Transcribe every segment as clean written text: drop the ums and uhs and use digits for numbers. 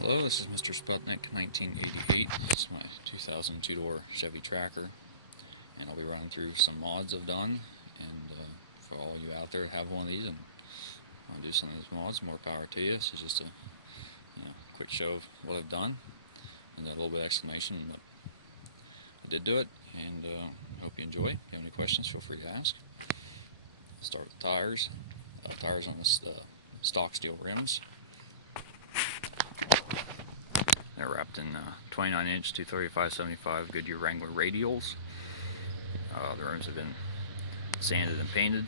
Hello, this is Mr. Speltnik, 1988. This is my 2000 two-door Chevy Tracker, and I'll be running through some mods I've done. And for all you out there that have one of these and want to do some of these mods, more power to you. This is just a quick show of what I've done, and a little bit of explanation. But I did do it, and I hope you enjoy. If you have any questions, feel free to ask. I'll start with tires. Tires on this stock steel rims. They're wrapped in 29-inch 235/75 Goodyear Wrangler radials. The rims have been sanded and painted.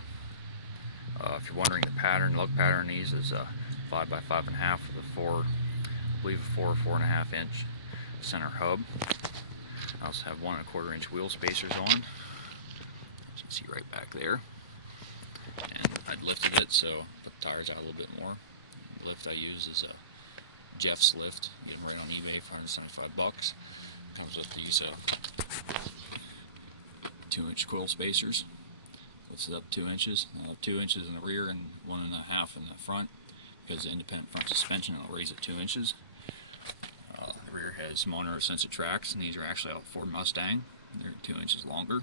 If you're wondering the pattern, lug pattern, these is 5 by 5.5 with a 4.5 inch center hub. I also have 1 1/4 inch wheel spacers on, as you can see right back there. And I'd lifted it, so put the tires out a little bit more. The lift I use is a Jeff's lift. You get them right on eBay for $175. Comes with the use of 2-inch coil spacers. Lifts it up 2 inches. I'll have 2 inches in the rear and 1.5 in the front. Because the independent front suspension, it'll raise it 2 inches. The rear has monitor sensor tracks, and these are actually out Ford Mustang. They're 2 inches longer.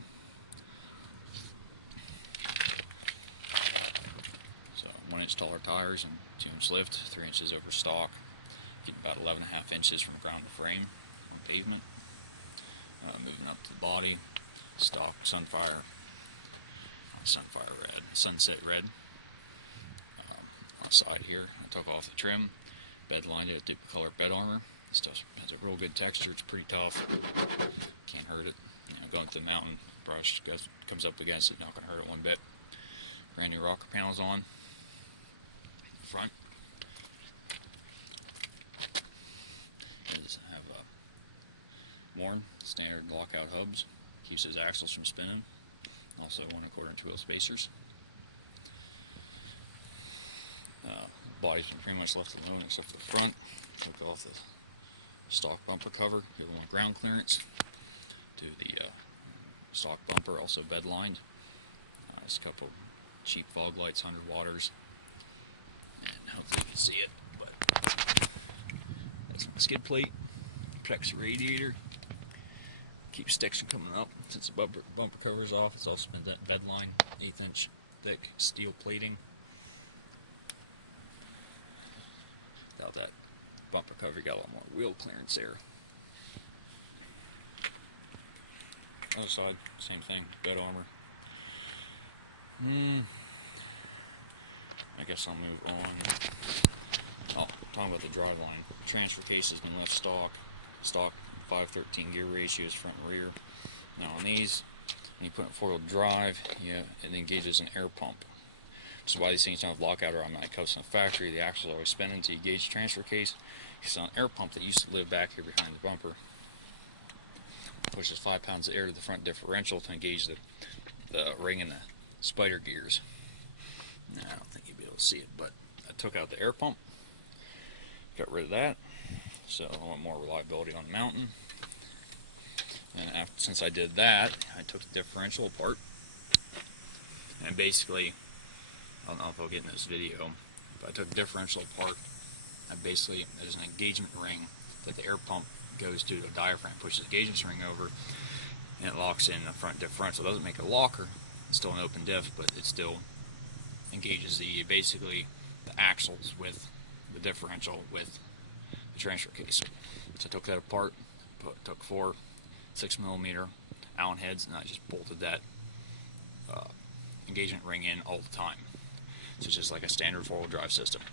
So 1 inch taller tires and 2 inch lift, 3 inches over stock. Get about 11.5 inches from ground to frame on pavement. Moving up to the body, stock sunfire red, sunset red. On the side here, I took off the trim, bed lined it, did color bed armor. This stuff has a real good texture. It's pretty tough. Can't hurt it. Going to the mountain, brush comes up against it, not gonna hurt it one bit. Brand new rocker panels on front. Worn standard lockout hubs, keeps his axles from spinning. Also 1 1/4 inch wheel spacers. Body's been pretty much left alone except for the front. Took off the stock bumper cover, give it 1 ground clearance. Do the stock bumper, also bed lined. Just a couple cheap fog lights, 100 waters, and hopefully you can see it. But that's my skid plate, protects the radiator. Keep sticks from coming up. Since the bumper cover is off, it's also been bed line, 1/8 inch thick steel plating. Without that bumper cover, you got a lot more wheel clearance there. Other side, same thing, bed armor. I guess I'll move on. Talking about the Driveline. Transfer case has been left stock. 5/13 gear ratios front and rear. Now on these, when you put in 4-wheel drive, it engages an air pump. Which is why these things don't have lockout or automatic cuffs in the factory. The axles are always spinning until you gauge the transfer case. It's an air pump that used to live back here behind the bumper. Pushes 5 pounds of air to the front differential to engage the ring and the spider gears. Now, I don't think you'll be able to see it, but I took out the air pump, got rid of that. So I want more reliability on the mountain. And since I did that, I took the differential apart. And basically, I don't know if I'll get in this video, but I took the differential apart. And basically, there's an engagement ring that the air pump goes to the diaphragm, pushes the engagement ring over, and it locks in the front differential. It doesn't make it a locker. It's still an open diff, but it still engages basically the axles with the differential with the transfer case. So I took that apart, took 4 6mm Allen heads, and I just bolted that engagement ring in all the time. So it's just like a standard 4-wheel drive system.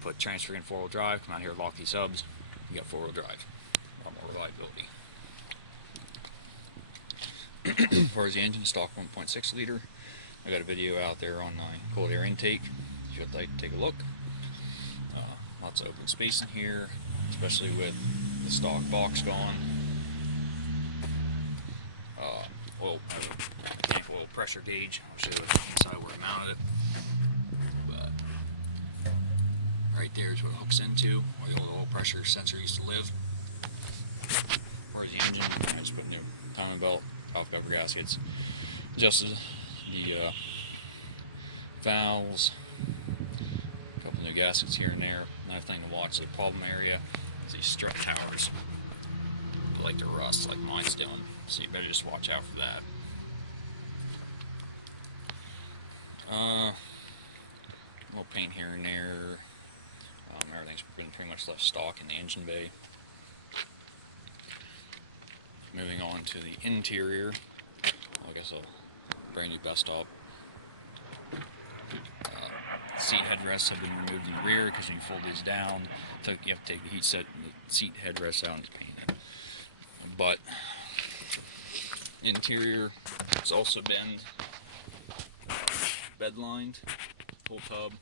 Put transfer in 4-wheel drive, come out here, lock these hubs, you got 4-wheel drive. A lot more reliability. As far as the engine, stock 1.6 liter. I got a video out there on my cold air intake if you'd like to take a look. Lots of open space in here, especially with the stock box gone. Oil pressure gauge. I'll show you inside where I mounted it. But right there is what it hooks into, where the old oil pressure sensor used to live. As far as the engine, I just put new timing belt, valve cover gaskets, adjusted the valves, a couple new gaskets here and there. Another thing to watch, the problem area is these strut towers like to rust like mine's doing, so you better just watch out for that. A little paint here and there. Everything's been pretty much left stock in the engine bay. Moving on to the interior, I guess I'll brand new best up. Seat headrests have been removed in the rear because when you fold these down, you have to take the seat headrests out and paint it. But interior has also been bed lined, full tub.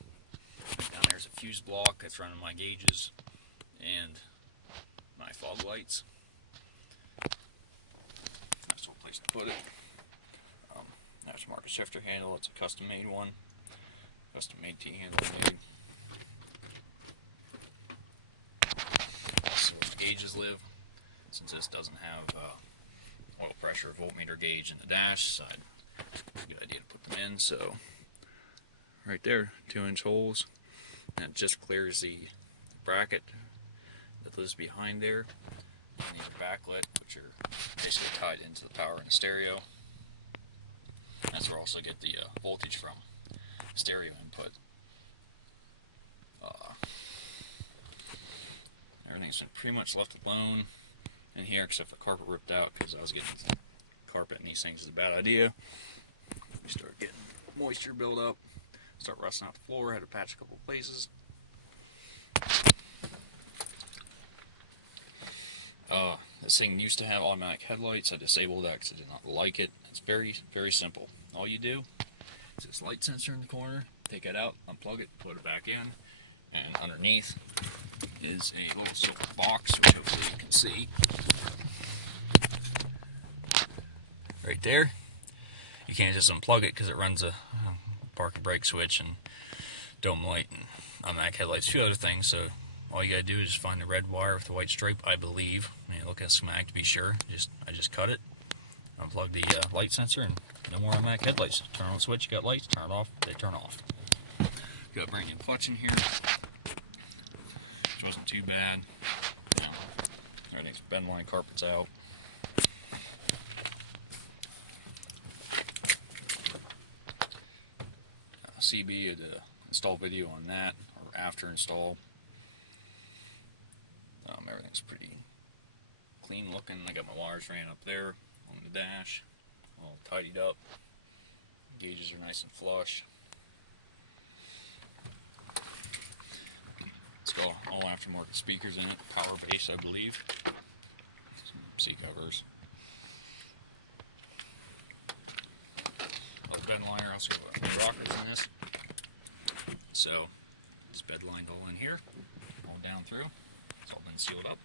Down there's a fuse block that's running my gauges and my fog lights. Nice little place to put it. There's Marcus shifter handle. It's a custom made one. Custom made T-handle made. Also, gauges live. Since this doesn't have oil pressure voltmeter gauge in the dash side, it's a good idea to put them in. So, right there, 2-inch holes. And it just clears the bracket that lives behind there. And these are backlit, which are basically tied into the power in the stereo. That's where I also get the voltage from. Stereo input. Everything's been pretty much left alone in here except for carpet ripped out because I was getting carpet in these things is a bad idea. We start getting moisture build up, start rusting out the floor. Had to patch a couple places. This thing used to have automatic headlights. I disabled that because I did not like it. It's very, very simple. All you do is this light sensor in the corner, take it out, unplug it, put it back in, and underneath is a little silver box, which hopefully you can see. Right there. You can't just unplug it because it runs a park and brake switch and dome light and automatic headlights, a few other things. So all you gotta do is just find the red wire with the white stripe, I believe. Look at the schematic to be sure. I just cut it, unplug the light sensor, and no more automatic headlights. Turn on the switch, you got lights, turn it off, they turn off. Got a brand new clutch in here, which wasn't too bad. Everything's bed line, carpet's out. CB, I did an install video on that, or after install. Everything's pretty clean looking. I got my wires ran up there on the dash, all tidied up. Gauges are nice and flush. It's got all aftermarket speakers in it, power base I believe, some seat covers. The bed liner, I also got rockets in this. So it's bed lined all in here, all down through. It's all been sealed up.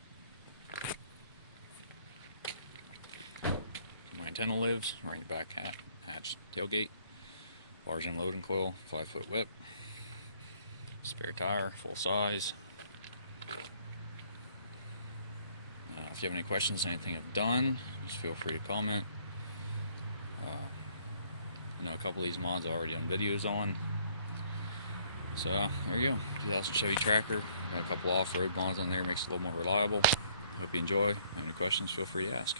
My antenna lives right in the back hatch tailgate. Large unloading coil, 5-foot whip. Spare tire, full size. If you have any questions, anything I've done, just feel free to comment. I know a couple of these mods I already done videos on. So there we go. 2000 Chevy Tracker. Got a couple off-road mods on there, makes it a little more reliable. Hope you enjoy. Any questions, feel free to ask.